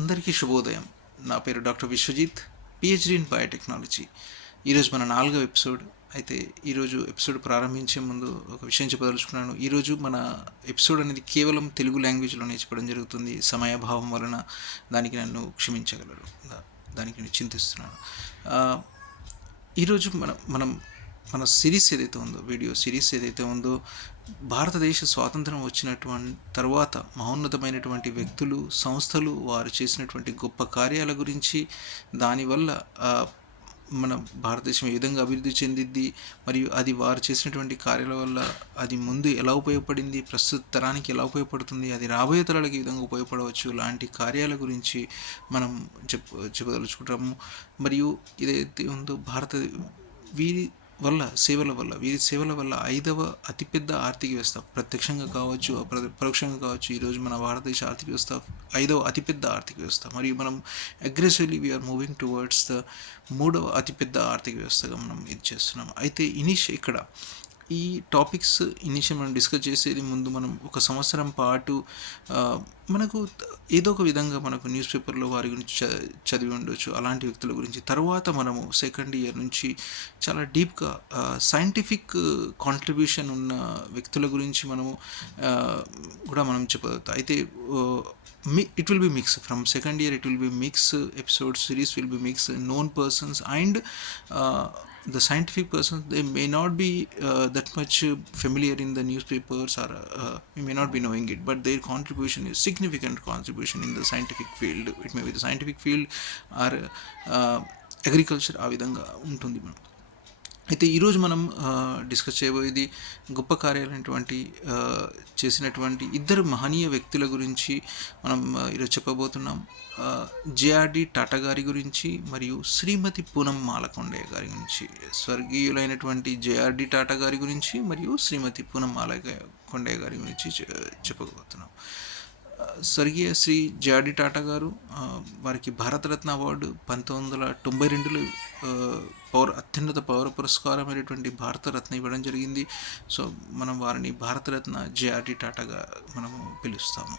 అందరికీ శుభోదయం. నా పేరు doctor Vishwajit, PhD in biotechnology. ఈరోజు మన 4వ ఎపిసోడ్. అయితే ఈరోజు ఎపిసోడ్ ప్రారంభించే ముందు ఒక విషయం చెప్పదలుచుకున్నాను. ఈరోజు మన ఎపిసోడ్ అనేది కేవలం తెలుగు లాంగ్వేజ్లోనే చెప్పడం జరుగుతుంది. సమయాభావం వలన దానికి నన్ను క్షమించగలరు, దానికి నేను చింతిస్తున్నాను. ఈరోజు మనం మన సిరీస్ ఏదైతే ఉందో, వీడియో సిరీస్ ఏదైతే ఉందో, భారతదేశ స్వాతంత్రం వచ్చినటువంటి తర్వాత మహోన్నతమైనటువంటి వ్యక్తులు, సంస్థలు, వారు చేసినటువంటి గొప్ప కార్యాల గురించి, దానివల్ల మన భారతదేశం ఏ విధంగా అభివృద్ధి చెందిద్ది, మరియు అది వారు చేసినటువంటి కార్యాల వల్ల అది ముందు ఎలా ఉపయోగపడింది, ప్రస్తుత తరానికి ఎలా ఉపయోగపడుతుంది, అది రాబోయే తరాలకు ఏ విధంగా ఉపయోగపడవచ్చు, లాంటి కార్యాల గురించి మనం చెప్పదలుచుకుంటాము. మరియు ఇదైతే ఉందో వీరి సేవల వల్ల 5వ అతిపెద్ద ఆర్థిక వ్యవస్థ, ప్రత్యక్షంగా కావచ్చు, పరోక్షంగా కావచ్చు, ఈరోజు మన భారతదేశ ఆర్థిక వ్యవస్థ 5వ అతిపెద్ద ఆర్థిక వ్యవస్థ. మరియు మనం aggressively we are moving towards the 3వ అతిపెద్ద ఆర్థిక వ్యవస్థగా మనం ఇది చేస్తున్నాం. అయితే ఇక్కడ ఈ టాపిక్స్ ఇనిషియల్ మనం డిస్కస్ చేసేది ముందు మనం ఒక సంవత్సరం పాటు మనకు ఏదో ఒక విధంగా మనకు న్యూస్ పేపర్లో వారి గురించి చదివి ఉండొచ్చు, అలాంటి వ్యక్తుల గురించి. తర్వాత మనము సెకండ్ ఇయర్ నుంచి చాలా డీప్గా సైంటిఫిక్ కాంట్రిబ్యూషన్ ఉన్న వ్యక్తుల గురించి మనము కూడా మనం చెప్పవచ్చు. అయితే it will be mix from second year. It will be mix episode series will be mix known persons and the scientific persons. They may not be that much familiar in the newspapers, or we may not be knowing it, but their contribution is significant contribution in the scientific field. It may be the scientific field or agriculture, ఆ విధంగా ఉంటుంది. మనం అయితే ఈరోజు మనం discuss చేయబోయేది గొప్ప కార్యాలైనటువంటి చేసినటువంటి ఇద్దరు మహనీయ వ్యక్తుల గురించి మనం ఈరోజు చెప్పబోతున్నాం. జేఆర్డి టాటా గారి గురించి మరియు శ్రీమతి పూనం మాలకొండయ్య గారి గురించి. స్వర్గీయులైనటువంటి జేఆర్డి టాటా గారి గురించి మరియు శ్రీమతి పూనం మాలకొండయ్య గారి గురించి చెప్పబోతున్నాం. స్వర్గీయ శ్రీ జేఆర్డి టాటా గారు, వారికి భారతరత్న అవార్డు 1992లో అత్యున్నత పౌర పురస్కారమైనటువంటి భారతరత్న ఇవ్వడం జరిగింది. సో మనం వారిని భారతరత్న జేఆర్డి టాటాగా మనము పిలుస్తాము.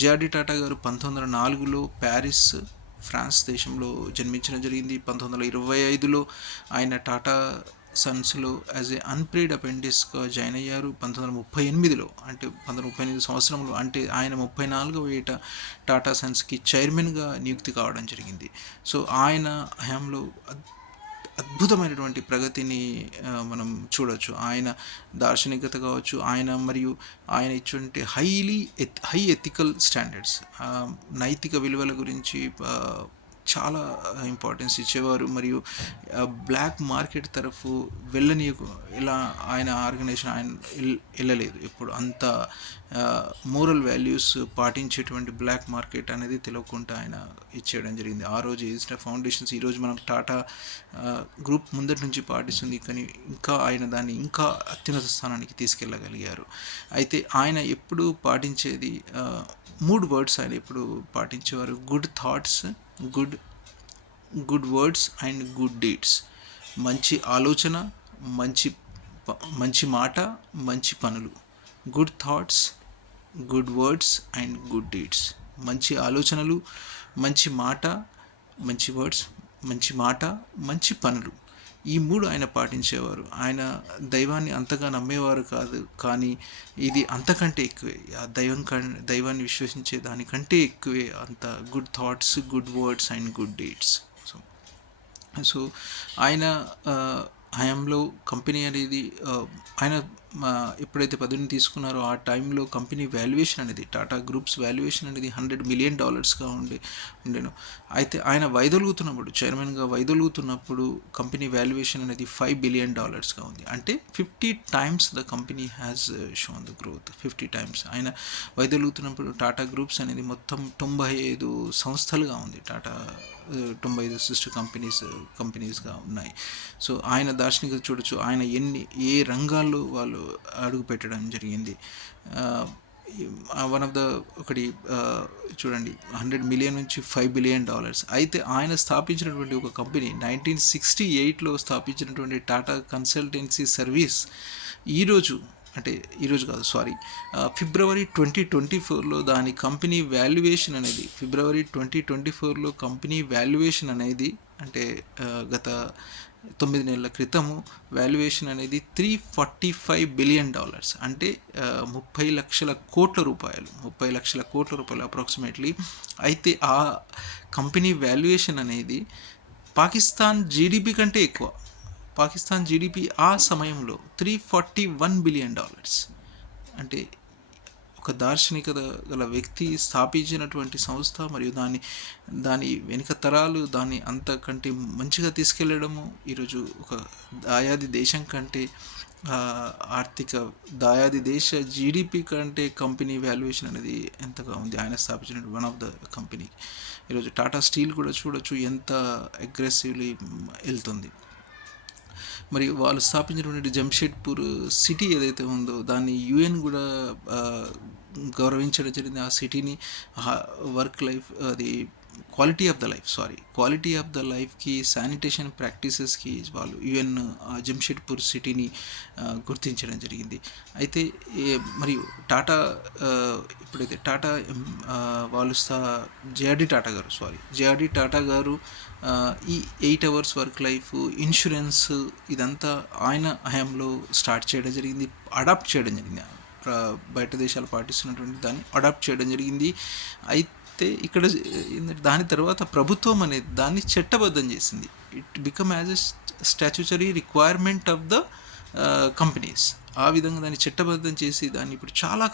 జేఆర్డి టాటా గారు 1904లో ప్యారిస్, ఫ్రాన్స్ దేశంలో జన్మించడం జరిగింది. 1925లో ఆయన టాటా సన్స్లో యాజ్ ఏ అన్పెయిడ్ అపెండిస్గా జాయిన్ అయ్యారు. 1938లో, అంటే 1938 సంవత్సరంలో, అంటే ఆయన 34వ ఏట టాటా సన్స్కి చైర్మన్గా నియుక్తి కావడం జరిగింది. సో ఆయన హయాంలో అద్భుతమైనటువంటి ప్రగతిని మనం చూడవచ్చు. ఆయన దార్శనికత కావచ్చు, ఆయన ఇటువంటి హై ఎథికల్ స్టాండర్డ్స్, నైతిక విలువల గురించి చాలా ఇంపార్టెన్స్ ఇచ్చేవారు. మరియు బ్లాక్ మార్కెట్ తరఫు ఇలా ఆయన ఆర్గనైజేషన్ ఆయన వెళ్ళలేదు ఎప్పుడు. అంత మోరల్ వాల్యూస్ పాటించేటువంటి బ్లాక్ మార్కెట్ అనేది తెలియకుండా ఆయన ఇచ్చేయడం జరిగింది. ఆ రోజు చేసిన ఫౌండేషన్స్ ఈరోజు మనం టాటా గ్రూప్ ముందటి నుంచి పాటిస్తుంది, కానీ ఇంకా ఆయన దాన్ని ఇంకా అత్యున్నత స్థానానికి తీసుకెళ్ళగలిగారు. అయితే ఆయన ఎప్పుడు పాటించేది 3 వర్డ్స్. ఆయన ఎప్పుడు పాటించేవారు: good thoughts, good words and good deeds. మంచి ఆలోచన, మంచి మాట, మంచి పనులు. Good thoughts, good words and good deeds. మంచి ఆలోచనలు, మంచి మాట, మంచి వర్డ్స్, మంచి మాట, మంచి పనులు. ఈ 3 ఆయన పాటించేవారు. ఆయన దైవాన్ని అంతగా నమ్మేవారు కాదు, కానీ ఇది అంతకంటే ఎక్కువే. ఆ దైవాన్ని విశ్వసించే దానికంటే ఎక్కువే అంత good thoughts, good words and good deeds. So ఆయన హయాంలో కంపెనీ అనేది ఆయన ఎప్పుడైతే పదవిని తీసుకున్నారో ఆ టైంలో కంపెనీ వాల్యుయేషన్ అనేది, టాటా గ్రూప్స్ వాల్యుయేషన్ అనేది $100 మిలియన్ ఉండేను. అయితే ఆయన చైర్మన్గా వైదొలుగుతున్నప్పుడు కంపెనీ వాల్యుయేషన్ అనేది $5 బిలియన్ ఉంది. అంటే 50 times the company has shown the growth. 50 times ఆయన వైదొలుగుతున్నప్పుడు టాటా గ్రూప్స్ అనేది మొత్తం 95 సంస్థలుగా ఉంది. టాటా 95 సిస్టర్ కంపెనీస్గా ఉన్నాయి. సో ఆయన దార్శనికత చూడొచ్చు. ఆయన ఏ రంగాల్లో వాళ్ళు అడుగు పెట్టడం జరిగింది. చూడండి, 100 మిలియన్ నుంచి $5 బిలియన్. అయితే ఆయన స్థాపించినటువంటి ఒక కంపెనీ 1968లో స్థాపించినటువంటి టాటా కన్సల్టెన్సీ సర్వీస్ ఈరోజు అంటే ఈరోజు కాదు, సారీ, ఫిబ్రవరి 2024లో దాని కంపెనీ వాల్యుయేషన్ అనేది, ఫిబ్రవరి 2024లో కంపెనీ వాల్యుయేషన్ అనేది, అంటే గత 9 నెలల క్రితము వాల్యుయేషన్ అనేది $345 బిలియన్, అంటే 30 లక్షల కోట్ల రూపాయలు, 30 లక్షల కోట్ల రూపాయలు అప్రాక్సిమేట్లీ. అయితే ఆ కంపెనీ వాల్యుయేషన్ అనేది పాకిస్తాన్ జీడిపి కంటే ఎక్కువ. పాకిస్తాన్ జీడిపి ఆ సమయంలో $341 బిలియన్. అంటే ఒక దార్శనికత గల వ్యక్తి స్థాపించినటువంటి సంస్థ, మరియు దాని వెనుక తరాలు దాన్ని అంతకంటే మంచిగా తీసుకెళ్ళడము, ఈరోజు ఒక దాయాది దేశం కంటే, ఆర్థిక దాయాది దేశ జీడిపి కంటే కంపెనీ వాల్యుయేషన్ అనేది ఎంతగా ఉంది ఆయన స్థాపించిన వన్ ఆఫ్ ద కంపెనీ. ఈరోజు టాటా స్టీల్ కూడా చూడొచ్చు ఎంత అగ్రెసివ్లీ వెళ్తుంది. మరియు వాళ్ళు స్థాపించినటువంటి జంషెడ్పూర్ సిటీ ఏదైతే ఉందో దాన్ని యుఎన్ కూడా గౌరవించడం జరిగింది. ఆ సిటీని వర్క్ లైఫ్, అది క్వాలిటీ ఆఫ్ ద లైఫ్కి, శానిటేషన్ ప్రాక్టీసెస్కి వాళ్ళు యుఎన్ జంషెడ్పూర్ సిటీని గుర్తించడం జరిగింది. అయితే మరియు టాటా, ఇప్పుడైతే టాటా వాళ్ళు జేఆర్డి టాటా గారు ఈ 8 hours వర్క్ లైఫ్ ఇన్సూరెన్స్ ఇదంతా ఆయన హయాంలో స్టార్ట్ చేయడం జరిగింది, అడాప్ట్ చేయడం జరిగింది. బయట దేశాలు పాటిస్తున్నటువంటి దాన్ని అడాప్ట్ చేయడం జరిగింది. అయితే ఇక్కడ దాని తర్వాత ప్రభుత్వం అనేది దాన్ని చట్టబద్ధం చేసింది. It become as a statutory requirement of the companies. ఆ విధంగా దాన్ని చట్టబద్ధం చేసి దాన్ని ఇప్పుడు చాలా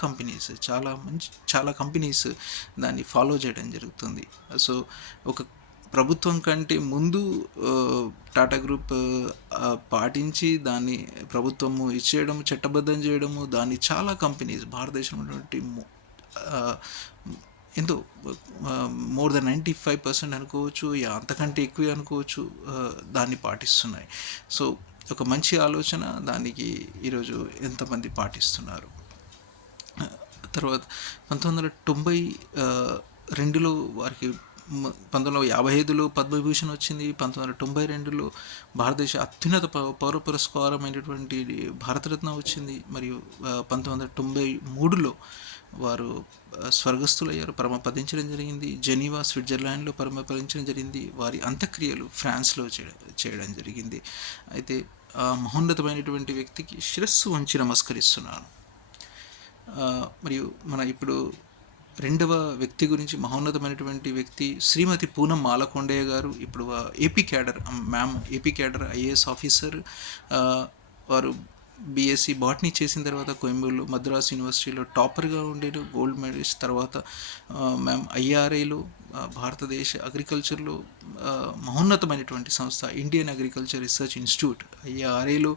కంపెనీస్ దాన్ని ఫాలో చేయడం జరుగుతుంది. సో ఒక ప్రభుత్వం కంటే ముందు టాటా గ్రూప్ పాటించి దాన్ని ప్రభుత్వము ఇచ్చేయడం, చట్టబద్ధం చేయడము, దాన్ని చాలా కంపెనీస్ భారతదేశంలో ఉన్నటువంటి ఎంతో మోర్ దెన్ 95% అనుకోవచ్చు, అంతకంటే ఎక్కువే అనుకోవచ్చు, దాన్ని పాటిస్తున్నాయి. సో ఒక మంచి ఆలోచన, దానికి ఈరోజు ఎంతమంది పాటిస్తున్నారు. తర్వాత 1992లో వారికి 1955లో పద్మవిభూషణ్ వచ్చింది. 1992లో భారతదేశ అత్యున్నత పౌర పురస్కారమైనటువంటి భారతరత్న వచ్చింది. మరియు 1993లో వారు స్వర్గస్థులయ్యారు, పరమపదించడం జరిగింది. జెనీవా స్విట్జర్లాండ్లో పరమపదించడం జరిగింది. వారి అంత్యక్రియలు ఫ్రాన్స్లో చేయడం జరిగింది. అయితే ఆ మహోన్నతమైనటువంటి వ్యక్తికి శిరస్సు వంచి నమస్కరిస్తున్నాను. మరియు మన ఇప్పుడు రెండవ వ్యక్తి గురించి, మహోన్నతమైనటువంటి వ్యక్తి శ్రీమతి పూనం మాలకొండయ్య గారు. ఇప్పుడు ఏపీ క్యాడర్ ఐఏఎస్ ఆఫీసర్. వారు బీఎస్సీ బాటనీ చేసిన తర్వాత కోయంబూరులో మద్రాస్ యూనివర్సిటీలో టాపర్గా ఉండేది, గోల్డ్ మెడలిస్ట్. తర్వాత మ్యామ్ ఐఆర్ఐలో, భారతదేశ అగ్రికల్చర్లో మహోన్నతమైనటువంటి సంస్థ ఇండియన్ అగ్రికల్చర్ రీసెర్చ్ ఇన్స్టిట్యూట్ ఐఆర్ఐలో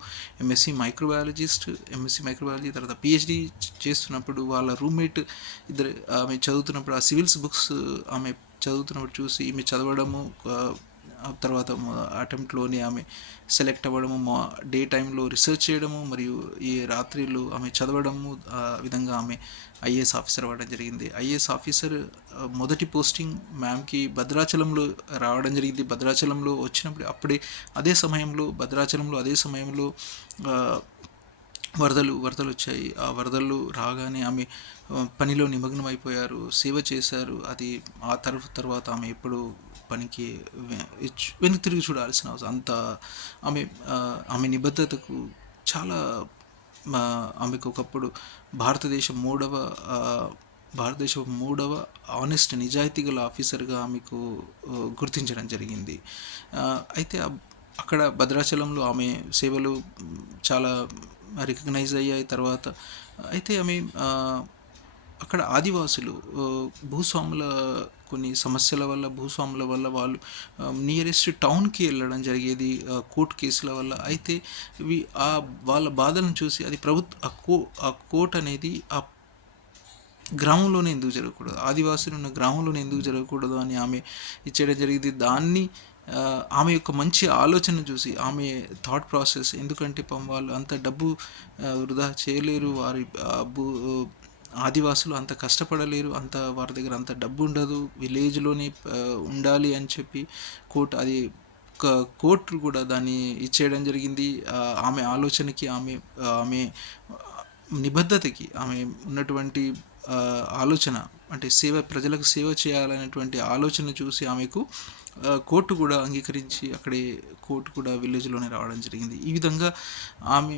ఎంఎస్సీ మైక్రోబయాలజీ, తర్వాత పిహెచ్డి చేస్తున్నప్పుడు వాళ్ళ రూమ్మేట్ ఇద్దరు ఆమె చదువుతున్నప్పుడు ఆ సివిల్స్ బుక్స్ ఆమె చదువుతున్నప్పుడు చూసి ఈమె చదవడము, తర్వాత అటెంప్ట్లోనే ఆమె సెలెక్ట్ అవ్వడము, డే టైంలో రీసెర్చ్ చేయడము, మరియు ఈ రాత్రిళ్ళు ఆమె చదవడము, ఆ విధంగా ఆమె ఐఏఎస్ ఆఫీసర్ అవ్వడం జరిగింది. ఐఏఎస్ ఆఫీసర్ మొదటి పోస్టింగ్ మ్యామ్కి భద్రాచలంలో రావడం జరిగింది. భద్రాచలంలో వచ్చినప్పుడు అదే సమయంలో వరదలు వచ్చాయి. ఆ వరదలు రాగానే ఆమె పనిలో నిమగ్నం అయిపోయారు, సేవ చేశారు. అది ఆ తర్వాత ఆమె ఎప్పుడు పనికి వెనక్కి తిరిగి చూడాల్సిన అవసరం అంత ఆమె నిబద్ధతకు చాలా, ఆమెకు ఒకప్పుడు భారతదేశం మూడవ ఆనెస్ట్ నిజాయితీ గల ఆఫీసర్గా ఆమెకు గుర్తించడం జరిగింది. అయితే అక్కడ భద్రాచలంలో ఆమె సేవలు చాలా రికగ్నైజ్ అయ్యాయి. తర్వాత అయితే ఆమె అక్కడ ఆదివాసులు భూస్వాముల కొన్ని సమస్యల వల్ల, వాళ్ళు నియరెస్ట్ టౌన్కి వెళ్ళడం జరిగేది కోర్టు కేసుల వల్ల. అయితే వాళ్ళ బాధలను చూసి అది ఆ కోర్టు అనేది ఆ గ్రామంలోనే ఎందుకు జరగకూడదు, ఆదివాసులు ఉన్న గ్రామంలోనే ఎందుకు జరగకూడదు అని ఆమె ఇచ్చేయడం జరిగింది. దాన్ని ఆమె యొక్క మంచి ఆలోచన చూసి, ఆమె థాట్ ప్రాసెస్, ఎందుకంటే వాళ్ళు అంత డబ్బు వృధా చేయలేరు, ఆదివాసులు అంత కష్టపడలేరు, వారి దగ్గర అంత డబ్బు ఉండదు, విలేజ్లోనే ఉండాలి అని చెప్పి కోర్టు కూడా దాన్ని ఇచ్చేయడం జరిగింది. ఆమె ఆలోచనకి ఆమె నిబద్ధతకి, ఆమె ఉన్నటువంటి ఆలోచన అంటే ప్రజలకు సేవ చేయాలనేటువంటి ఆలోచన చూసి ఆమెకు కోర్టు కూడా అంగీకరించి అక్కడే కోర్టు కూడా విలేజ్లోనే రావడం జరిగింది. ఈ విధంగా ఆమె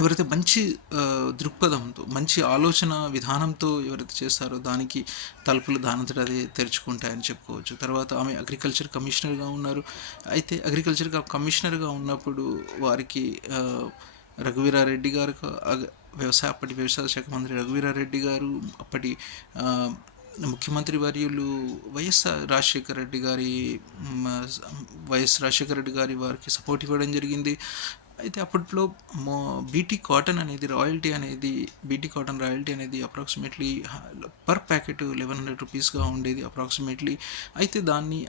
ఎవరైతే మంచి దృక్పథంతో, మంచి ఆలోచన విధానంతో ఎవరైతే చేస్తారో దానికి తలుపులు దానంతట అదే తెరుచుకుంటాయని చెప్పుకోవచ్చు. తర్వాత ఆమె అగ్రికల్చర్ కమిషనర్గా ఉన్నారు. అయితే అగ్రికల్చర్ కమిషనర్గా ఉన్నప్పుడు వారికి రఘువీరారెడ్డి గారు అప్పటి వ్యవసాయ శాఖ మంత్రి రఘువీరారెడ్డి గారు, అప్పటి ముఖ్యమంత్రి వర్యులు వైఎస్ రాజశేఖర రెడ్డి గారి వారికి సపోర్ట్ ఇవ్వడం జరిగింది. అయితే అప్పట్లో బీటీ కాటన్ రాయల్టీ అనేది అప్రాక్సిమేట్లీ పర్ ప్యాకెట్ 1100 రూపీస్గా ఉండేది అప్రాక్సిమేట్లీ. అయితే దాన్ని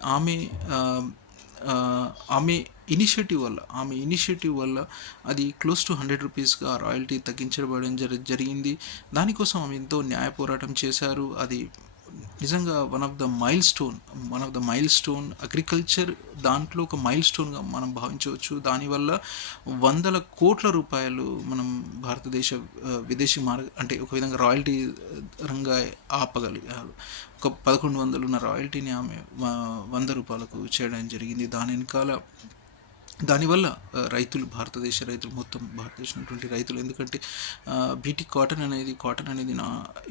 ఆమె ఇనిషియేటివ్ వల్ల అది క్లోజ్ టు 100 రూపీస్గా రాయల్టీ తగ్గించబడడం జరిగింది. దానికోసం ఆమె ఎంతో న్యాయ పోరాటం చేశారు. అది నిజంగా one of the mile stone agriculture దాంట్లో ఒక మైల్ స్టోన్గా మనం భావించవచ్చు. దానివల్ల వందల కోట్ల రూపాయలు మనం భారతదేశ విదేశీ అంటే ఒక విధంగా రాయల్టీ రంగా ఆపగలిగారు. ఒక 1100 ఉన్న రాయల్టీని ఆమె 100 రూపాయలకు చేయడం జరిగింది. దానివల్ల భారతదేశ రైతులు, మొత్తం భారతదేశం రైతులు, ఎందుకంటే బీటీ కాటన్ అనేది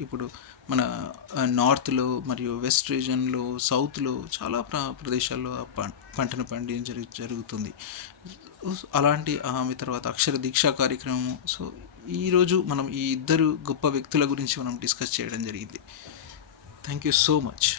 ఇప్పుడు మన నార్త్లో మరియు వెస్ట్ రీజన్లో, సౌత్లో చాలా ప్రదేశాల్లో పంటను పండించడం జరుగుతుంది. అలాంటి ఆమె తర్వాత అక్షర దీక్షా కార్యక్రమం. సో ఈరోజు మనం ఈ ఇద్దరు గొప్ప వ్యక్తుల గురించి మనం డిస్కస్ చేయడం జరిగింది. Thank you so much.